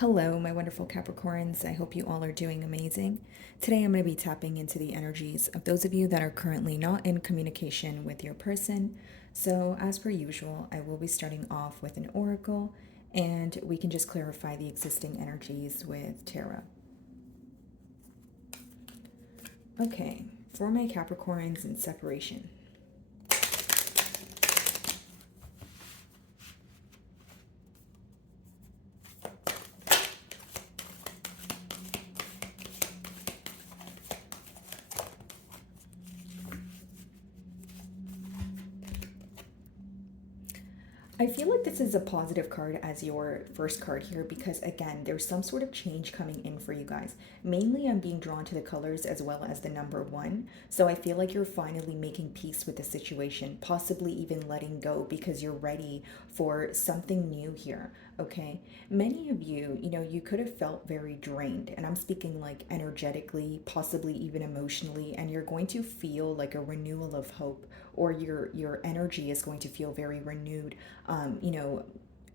Hello, my wonderful Capricorns. I hope you all are doing amazing. Today, I'm going to be tapping into the energies of those of you that are currently not in communication with your person. So, as per usual, I will be starting off with an oracle, and we can just clarify the existing energies with tarot. Okay, for my Capricorns in separation. I feel like this is a positive card as your first card here because, again, there's some sort of change coming in for you guys. Mainly, I'm being drawn to the colors as well as the number one. So I feel like you're finally making peace with the situation, possibly even letting go because you're ready for something new here. Okay. Many of you, you could have felt very drained, and I'm speaking like energetically, possibly even emotionally, and you're going to feel like a renewal of hope, or your energy is going to feel very renewed,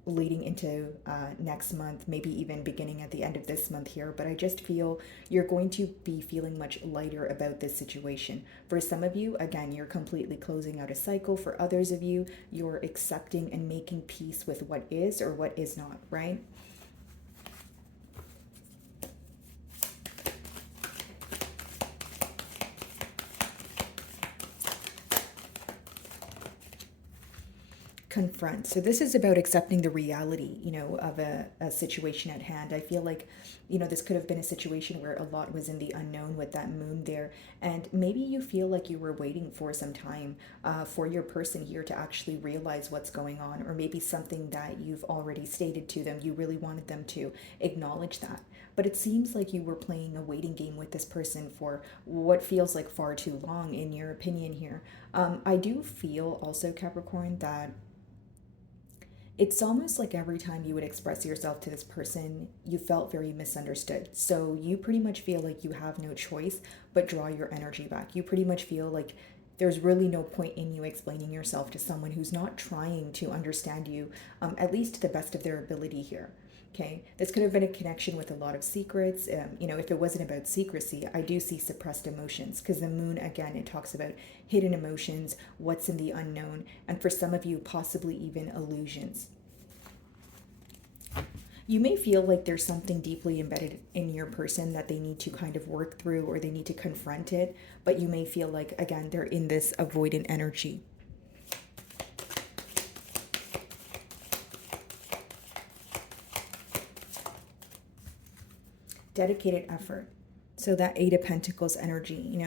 leading into next month, maybe even beginning at the end of this month here. But I just feel you're going to be feeling much lighter about this situation. For some of you, again, you're completely closing out a cycle. For others of you, you're accepting and making peace with what is or what is not, right? Confront. So this is about accepting the reality, of a situation at hand. I feel like, this could have been a situation where a lot was in the unknown with that moon there. And maybe you feel like you were waiting for some time for your person here to actually realize what's going on, or maybe something that you've already stated to them. You really wanted them to acknowledge that. But it seems like you were playing a waiting game with this person for what feels like far too long, in your opinion here. I do feel also, Capricorn, that it's almost like every time you would express yourself to this person, you felt very misunderstood. So you pretty much feel like you have no choice but draw your energy back. You pretty much feel like there's really no point in you explaining yourself to someone who's not trying to understand you, at least to the best of their ability here. Okay, this could have been a connection with a lot of secrets. If it wasn't about secrecy, I do see suppressed emotions because the moon, again, it talks about hidden emotions, what's in the unknown, and for some of you, possibly even illusions. You may feel like there's something deeply embedded in your person that they need to kind of work through, or they need to confront it, but you may feel like, again, they're in this avoidant energy. Dedicated effort. So that Eight of Pentacles energy,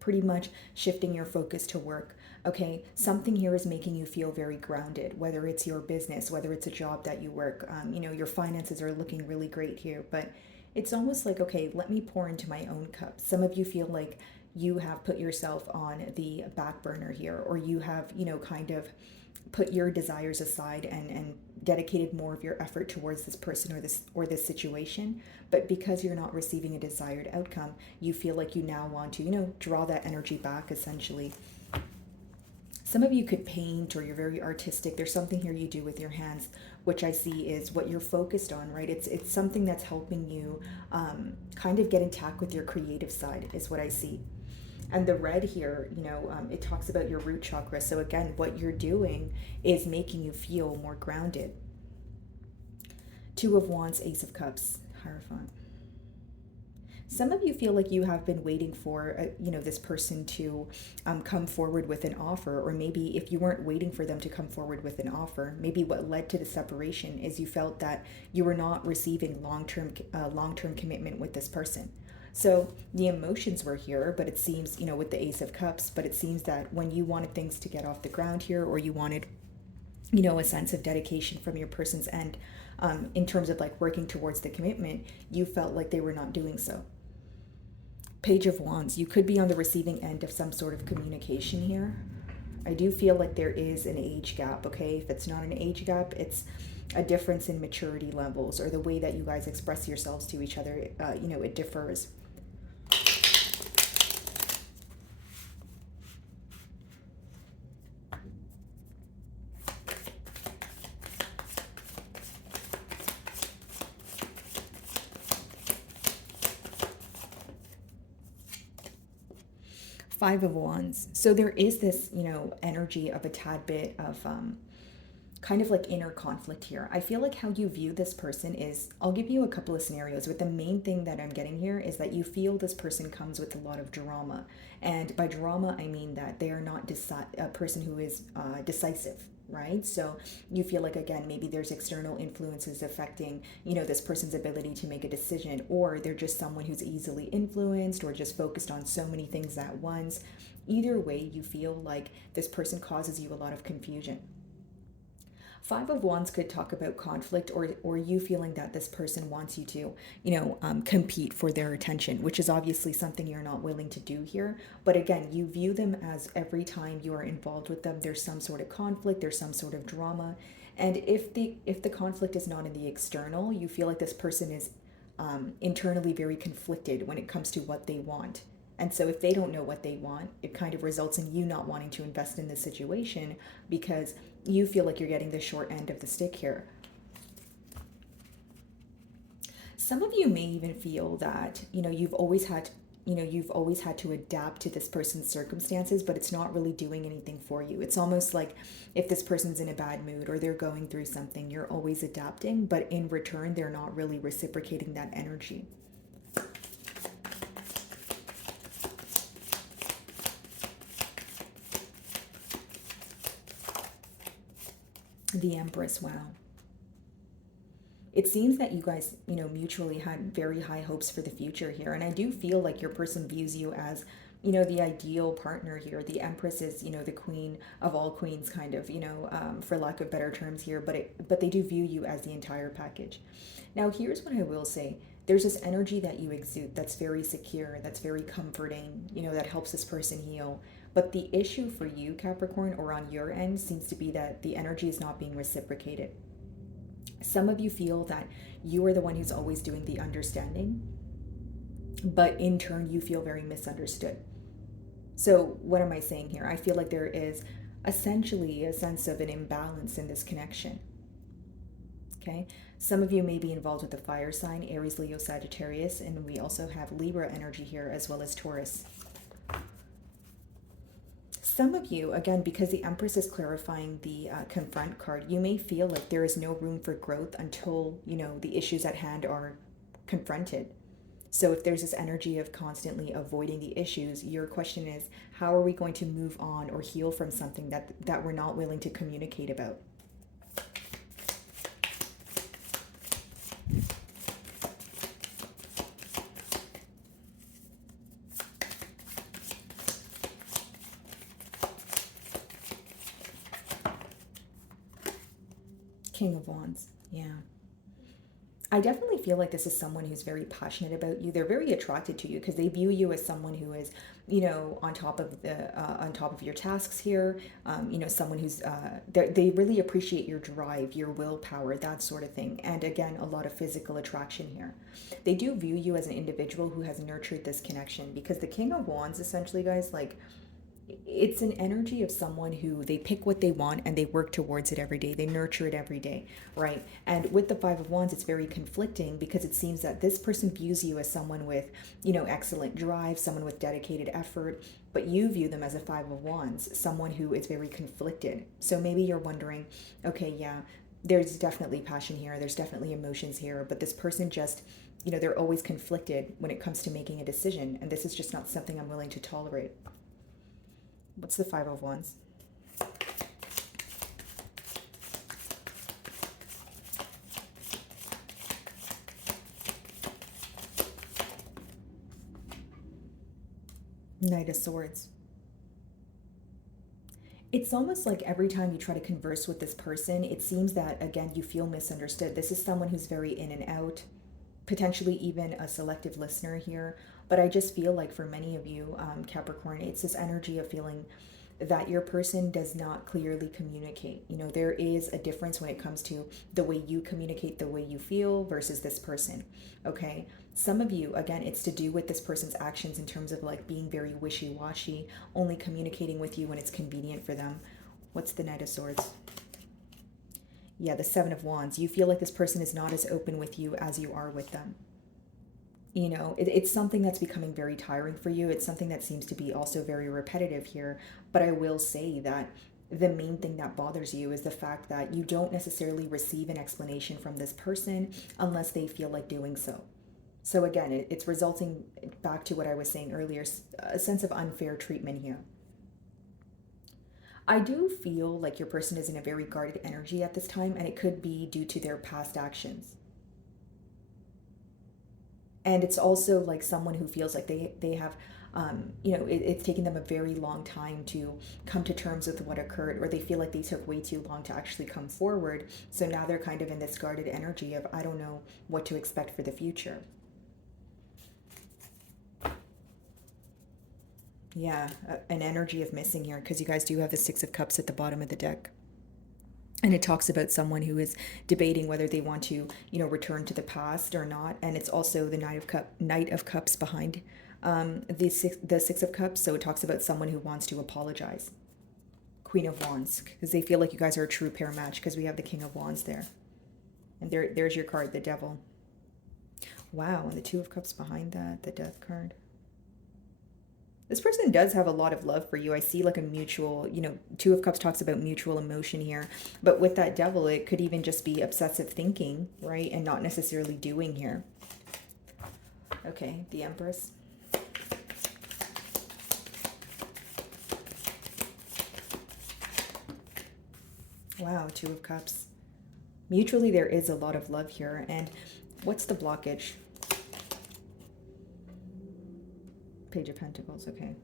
pretty much shifting your focus to work. Okay, something here is making you feel very grounded, whether it's your business, whether it's a job that you work. Your finances are looking really great here, but it's almost like, okay, let me pour into my own cup. Some of you feel like you have put yourself on the back burner here, or you have, kind of put your desires aside and dedicated more of your effort towards this person or this situation. But because you're not receiving a desired outcome, you feel like you now want to, draw that energy back, essentially. Some of you could paint, or you're very artistic. There's something here you do with your hands, which I see is what you're focused on, right? It's something that's helping you kind of get intact with your creative side, is what I see. And the red here, it talks about your root chakra. So again, what you're doing is making you feel more grounded. Two of Wands, Ace of Cups, Hierophant. Some of you feel like you have been waiting for, this person to come forward with an offer, or maybe if you weren't waiting for them to come forward with an offer, maybe what led to the separation is you felt that you were not receiving long-term commitment with this person. So the emotions were here, but it seems, with the Ace of Cups, but it seems that when you wanted things to get off the ground here, or you wanted, a sense of dedication from your person's end, in terms of like working towards the commitment, you felt like they were not doing so. Page of Wands, you could be on the receiving end of some sort of communication here. I do feel like there is an age gap, okay? If it's not an age gap, it's a difference in maturity levels, or the way that you guys express yourselves to each other, it differs. Five of Wands. So there is this, energy of a tad bit of kind of like inner conflict here. I feel like how you view this person is, I'll give you a couple of scenarios, but the main thing that I'm getting here is that you feel this person comes with a lot of drama. And by drama, I mean that they are not a person who is decisive. Right? So you feel like, again, maybe there's external influences affecting, this person's ability to make a decision, or they're just someone who's easily influenced or just focused on so many things at once. Either way, you feel like this person causes you a lot of confusion. Five of Wands could talk about conflict, or you feeling that this person wants you to, compete for their attention, which is obviously something you're not willing to do here. But again, you view them as every time you are involved with them, there's some sort of conflict, there's some sort of drama. And if the conflict is not in the external, you feel like this person is internally very conflicted when it comes to what they want. And so if they don't know what they want, it kind of results in you not wanting to invest in the situation because you feel like you're getting the short end of the stick here. Some of you may even feel that, you've always had to adapt to this person's circumstances, but it's not really doing anything for you. It's almost like if this person's in a bad mood or they're going through something, you're always adapting, but in return, they're not really reciprocating that energy. The Empress, wow. It seems that you guys, mutually had very high hopes for the future here. And I do feel like your person views you as, the ideal partner here. The Empress is, the queen of all queens, kind of, for lack of better terms here. But they do view you as the entire package. Now, here's what I will say. There's this energy that you exude that's very secure, that's very comforting, that helps this person heal. But the issue for you, Capricorn, or on your end, seems to be that the energy is not being reciprocated. Some of you feel that you are the one who's always doing the understanding, but in turn, you feel very misunderstood. So, what am I saying here? I feel like there is essentially a sense of an imbalance in this connection. Okay? Some of you may be involved with the fire sign, Aries, Leo, Sagittarius, and we also have Libra energy here as well as Taurus. Some of you, again, because the Empress is clarifying the confront card, you may feel like there is no room for growth until, the issues at hand are confronted. So if there's this energy of constantly avoiding the issues, your question is, how are we going to move on or heal from something that we're not willing to communicate about? King of Wands, yeah. I definitely feel like this is someone who's very passionate about you. They're very attracted to you because they view you as someone who is, on top of your tasks here. Someone who's they really appreciate your drive, your willpower, that sort of thing. And again, a lot of physical attraction here. They do view you as an individual who has nurtured this connection because the King of Wands, essentially, guys, like, it's an energy of someone who they pick what they want and they work towards it every day. They nurture it every day, right? And with the Five of Wands, it's very conflicting because it seems that this person views you as someone with, excellent drive, someone with dedicated effort, but you view them as a Five of Wands, someone who is very conflicted. So maybe you're wondering, okay, yeah, there's definitely passion here, there's definitely emotions here, but this person just, they're always conflicted when it comes to making a decision, and this is just not something I'm willing to tolerate. What's the Five of Wands? Knight of Swords. It's almost like every time you try to converse with this person, it seems that, again, you feel misunderstood. This is someone who's very in and out, potentially even a selective listener here. But I just feel like for many of you, Capricorn, it's this energy of feeling that your person does not clearly communicate. There is a difference when it comes to the way you communicate, the way you feel versus this person. Okay. Some of you, again, it's to do with this person's actions in terms of like being very wishy-washy, only communicating with you when it's convenient for them. What's the Knight of Swords? Yeah, the Seven of Wands. You feel like this person is not as open with you as you are with them. It's something that's becoming very tiring for you. It's something that seems to be also very repetitive here. But I will say that the main thing that bothers you is the fact that you don't necessarily receive an explanation from this person unless they feel like doing so. So again, it's resulting back to what I was saying earlier, a sense of unfair treatment here. I do feel like your person is in a very guarded energy at this time, and it could be due to their past actions. And it's also like someone who feels like they have it's taken them a very long time to come to terms with what occurred, or they feel like they took way too long to actually come forward. So now they're kind of in this guarded energy of, I don't know what to expect for the future. Yeah, an energy of missing here, because you guys do have the Six of Cups at the bottom of the deck. And it talks about someone who is debating whether they want to, return to the past or not. And it's also the Knight of Cups behind the Six of Cups. So it talks about someone who wants to apologize. Queen of Wands, because they feel like you guys are a true pair match, because we have the King of Wands there. And there's your card, the Devil. Wow, and the Two of Cups behind that, the Death card. This person does have a lot of love for you. I see like a mutual, Two of Cups talks about mutual emotion here. But with that Devil, it could even just be obsessive thinking, right? And not necessarily doing here. Okay, the Empress. Wow, Two of Cups. Mutually, there is a lot of love here. And what's the blockage? Page of Pentacles, okay.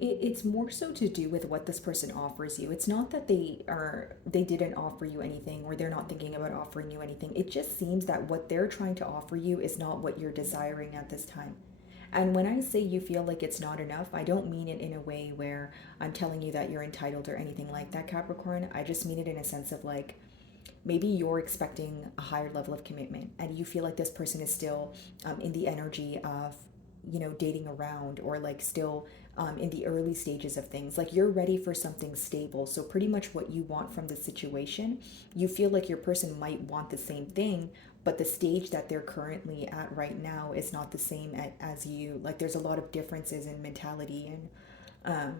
It's more so to do with what this person offers you. It's not that they didn't offer you anything, or they're not thinking about offering you anything. It just seems that what they're trying to offer you is not what you're desiring at this time. And when I say you feel like it's not enough, I don't mean it in a way where I'm telling you that you're entitled or anything like that, Capricorn. I just mean it in a sense of like, maybe you're expecting a higher level of commitment, and you feel like this person is still in the energy of, dating around, or like still in the early stages of things. Like you're ready for something stable. So pretty much what you want from the situation, you feel like your person might want the same thing, but the stage that they're currently at right now is not the same as you. Like there's a lot of differences in mentality, and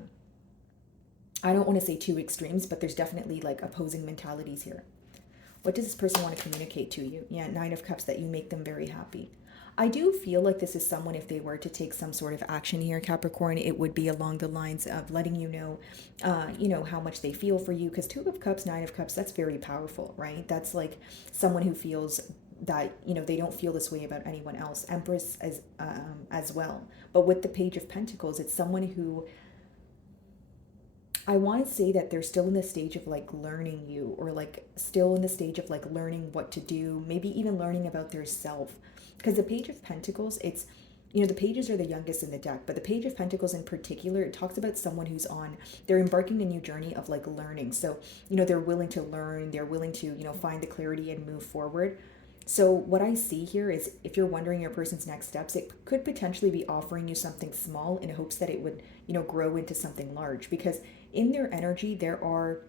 I don't want to say two extremes, but there's definitely like opposing mentalities here. What does this person want to communicate to you? Yeah, Nine of Cups, that you make them very happy. I do feel like this is someone, if they were to take some sort of action here, Capricorn, it would be along the lines of letting you know, how much they feel for you. Because Two of Cups, Nine of Cups, that's very powerful, right? That's like someone who feels that, they don't feel this way about anyone else. Empress as well. But with the Page of Pentacles, it's someone who, I want to say that they're still in the stage of like learning you, or like still in the stage of like learning what to do, maybe even learning about their self. Because the Page of Pentacles, it's, the pages are the youngest in the deck, but the Page of Pentacles in particular, it talks about someone who's they're embarking a new journey of like learning. So, they're willing to learn, they're willing to, find the clarity and move forward. So what I see here is, if you're wondering your person's next steps, it could potentially be offering you something small in hopes that it would, grow into something large. Because in their energy, there are,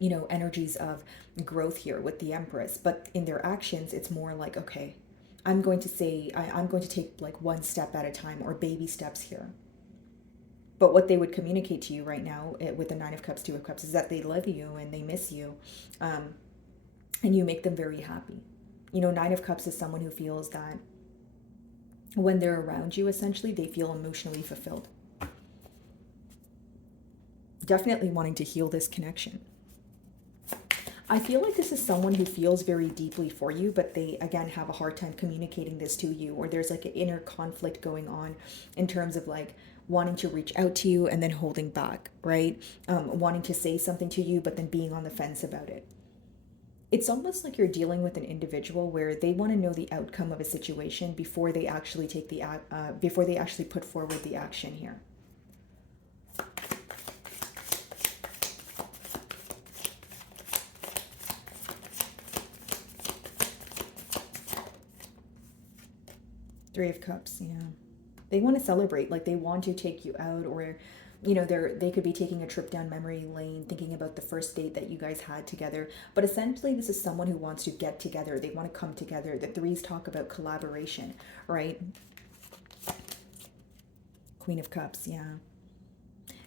energies of growth here with the Empress. But in their actions, it's more like, okay, I'm going to take like one step at a time, or baby steps here. But what they would communicate to you right now with the Nine of Cups, Two of Cups, is that they love you and they miss you. And you make them very happy. Nine of Cups is someone who feels that when they're around you, essentially, they feel emotionally fulfilled. Definitely wanting to heal this connection. I feel like this is someone who feels very deeply for you, but they, again, have a hard time communicating this to you, or there's like an inner conflict going on in terms of like wanting to reach out to you and then holding back, right? Wanting to say something to you, but then being on the fence about it. It's almost like you're dealing with an individual where they want to know the outcome of a situation before they actually before they actually put forward the action here. Three of Cups, yeah. They want to celebrate, like they want to take you out, or they could be taking a trip down memory lane, thinking about the first date that you guys had together. But essentially, this is someone who wants to get together. They want to come together. The threes talk about collaboration, right? Queen of Cups, yeah.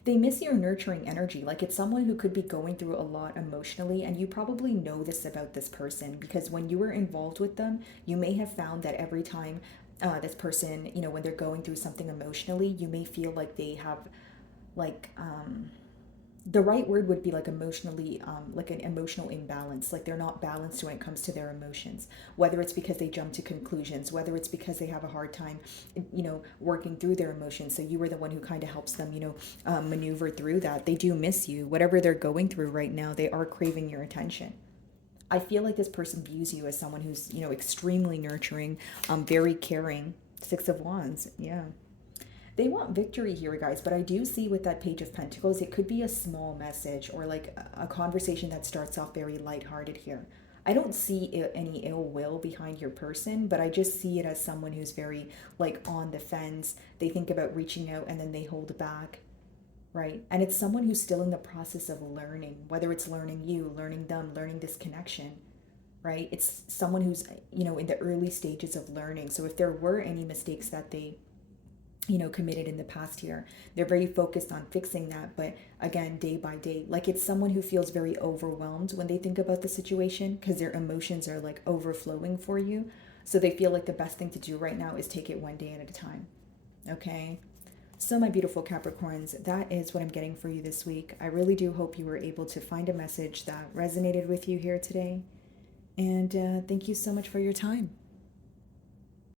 They miss your nurturing energy. Like, it's someone who could be going through a lot emotionally, and you probably know this about this person because when you were involved with them, you may have found that every time this person, when they're going through something emotionally, you may feel like they have, like, the right word would be like emotionally, like an emotional imbalance. Like they're not balanced when it comes to their emotions, whether it's because they jump to conclusions, whether it's because they have a hard time, working through their emotions. So you were the one who kind of helps them, maneuver through that. They do miss you. Whatever they're going through right now, they are craving your attention. I feel like this person views you as someone who's, extremely nurturing, very caring. Six of Wands, yeah. They want victory here, guys, but I do see with that Page of Pentacles, it could be a small message or like a conversation that starts off very lighthearted here. I don't see any ill will behind your person, but I just see it as someone who's very like on the fence. They think about reaching out and then they hold back, right? And it's someone who's still in the process of learning, whether it's learning you, learning them, learning this connection, right? It's someone who's, in the early stages of learning. So if there were any mistakes that they committed in the past here, they're very focused on fixing that. But again, day by day, like it's someone who feels very overwhelmed when they think about the situation because their emotions are like overflowing for you. So they feel like the best thing to do right now is take it one day at a time. Okay. So, my beautiful Capricorns, that is what I'm getting for you this week. I really do hope you were able to find a message that resonated with you here today. And thank you so much for your time.